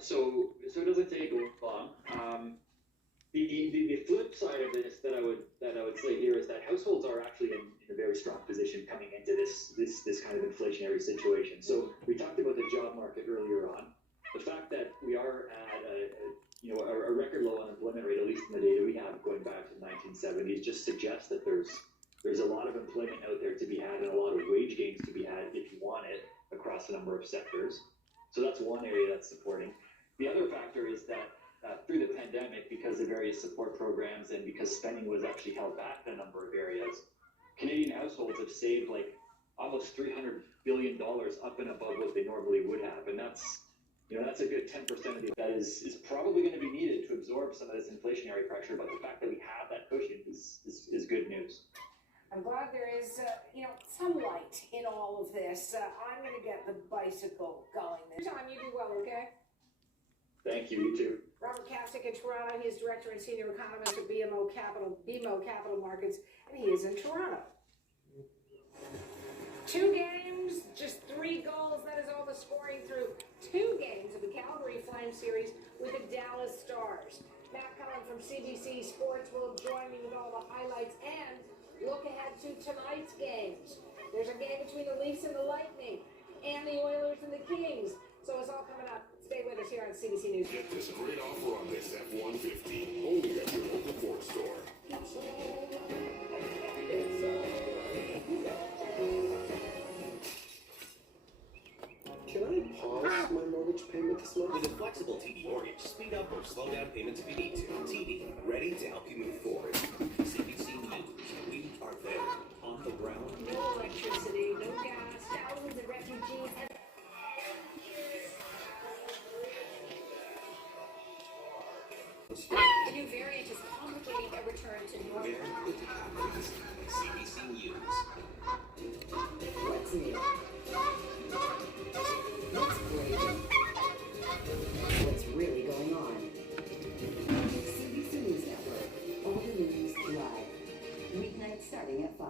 So it doesn't take long. The flip side of this that I would say here is that households are actually in a very strong position coming into this kind of inflationary situation. So we talked about the job market earlier on. The fact that we are at a record low unemployment rate, at least in the data we have going back to the 1970s, just suggests that there's a lot of employment out there to be had and a lot of wage gains to be had if you want it across a number of sectors. So that's one area that's supporting. The other factor is that through the pandemic, because of various support programs and because spending was actually held back in a number of areas, Canadian households have saved like almost $300 billion up and above what they normally would have. And that's a good 10% of that is probably going to be needed to absorb some of this inflationary pressure. But the fact that we have that cushion is good news. I'm glad there is, some light in all of this. I'm going to get the bicycle going this time. You do well, okay? Thank you. You too. Robert Kasich in Toronto. He is Director and Senior Economist at BMO Capital Markets, and he is in Toronto. 2 games, just 3 goals. That is all the scoring through 2 games of the Calgary Flames series with the Dallas Stars. Matt Cullen from CBC Sports will join me with all the highlights and look ahead to tonight's games. There's a game between the Leafs and the Lightning, and the Oilers and the Kings. So it's all coming up. Stay with us here on CBC News. Get this great offer on this F-150 only at your local Ford store. Can I pause my mortgage payment this month? With a flexible TD mortgage, speed up or slow down payments if you need to. TD, ready to help you move forward. CBC News, we are there, on the ground. No electricity, no gas, thousands of refugees. The new variant is complicating a return to normal. Where it happens. CBC News. What's new? What's great? What's really going on? CBC News Network. All the news live. Weeknights starting at 5.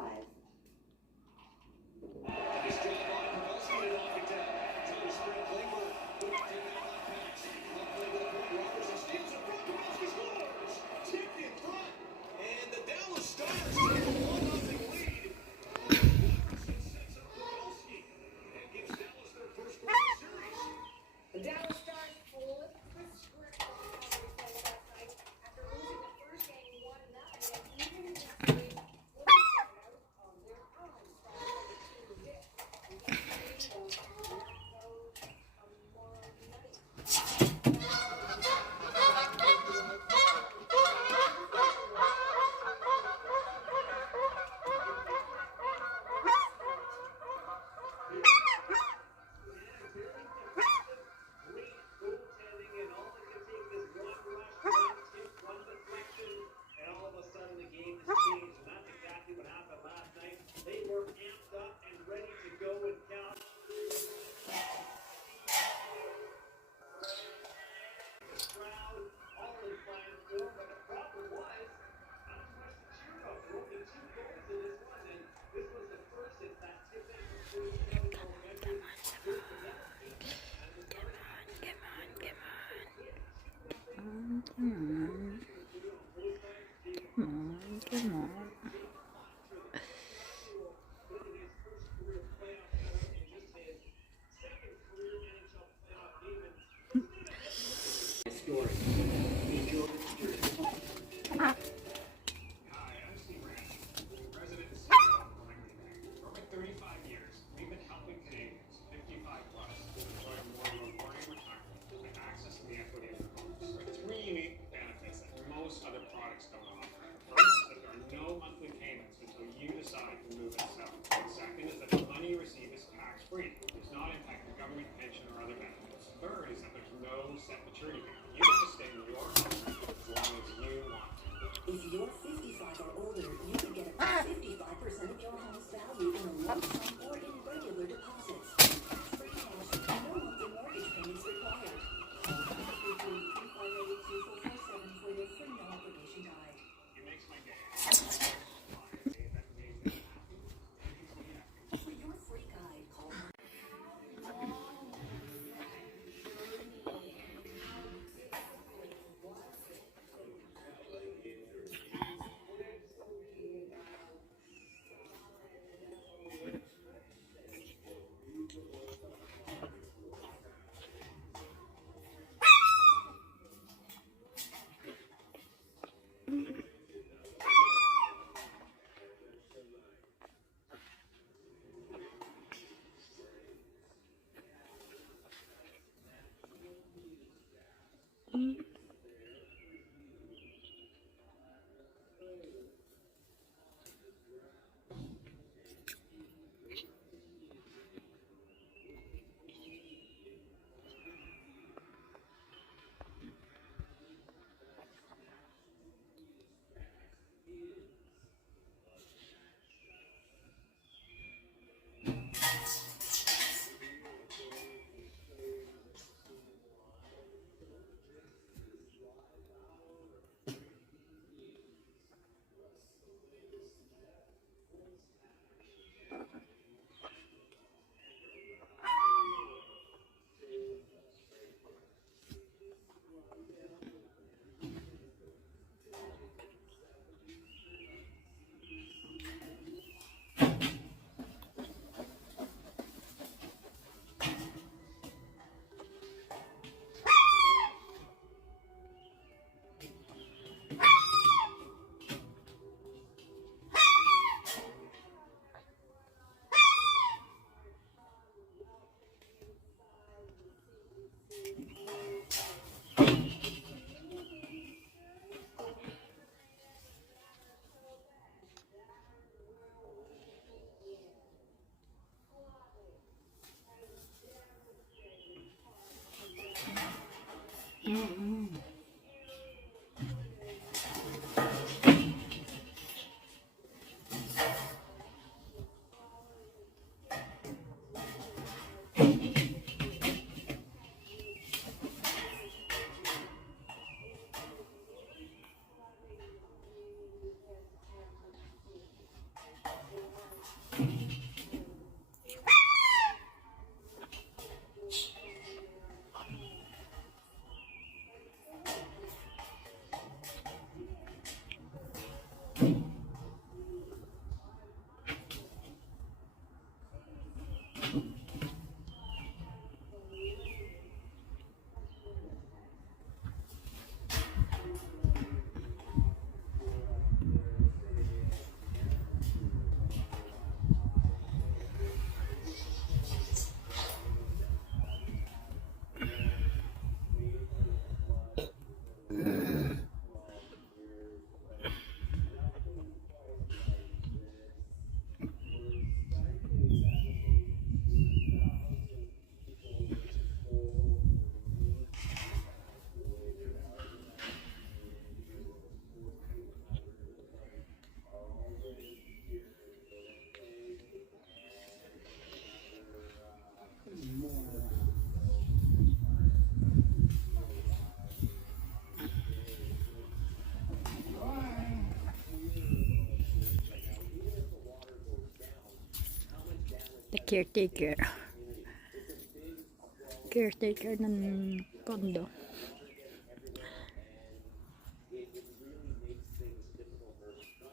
If you're 55 or older, you can get up to 55% of your home's value in a lump sum or in regular deposits. Free cash, no monthly mortgage payments required. Call 358-247 for your free no obligation guide. It makes my day. For your free guide, call The caretaker ng condo.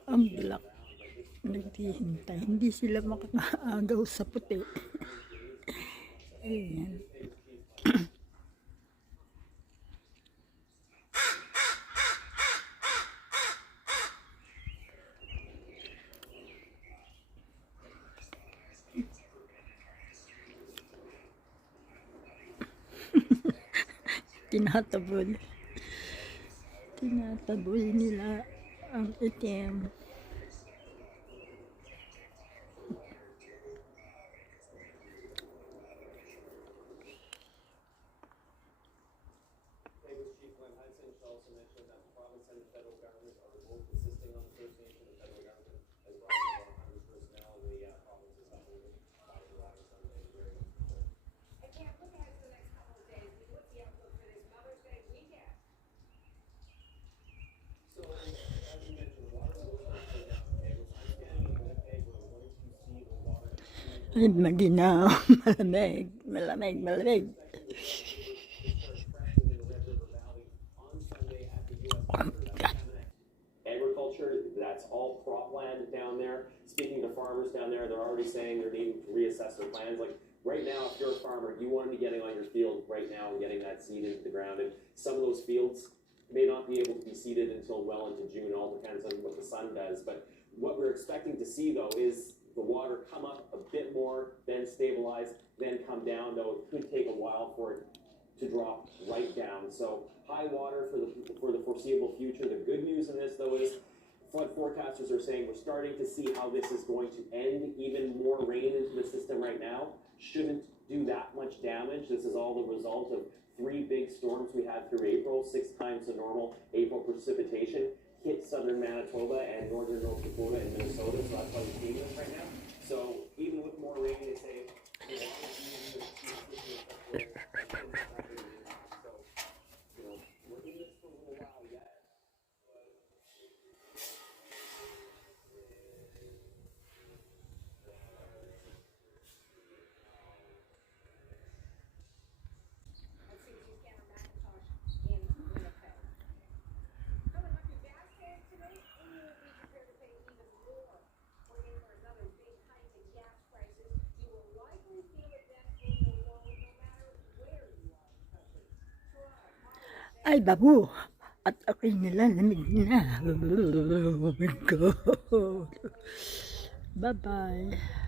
Ang black. Naghihintay. Hindi sila makakaagaw sa puti. Ayan. Tinatabol nila ang ATM. Ay, maginaw. Malamig. Oh my God. Agriculture, that's all cropland down there. Speaking to farmers down there, they're already saying they're needing to reassess their plans. Like right now, if you're a farmer, you want to be getting on your field right now and getting that seed into the ground. And some of those fields may not be able to be seeded until well into June. It all depends on what the sun does. But what we're expecting to see, though, is the water come up a bit more, then stabilize, then come down, though it could take a while for it to drop right down. So high water for the foreseeable future. The good news in this, though, is flood forecasters are saying we're starting to see how this is going to end. Even more rain into the system right now shouldn't do that much damage. This is all the result of 3 big storms we had through April, 6 times the normal April precipitation hit southern Manitoba and northern North Dakota and Minnesota. So that's why we're seeing this right now. So even with more rain, they say. Ay, babu. At ako'y nilalamig na. Oh my God. Bye-bye.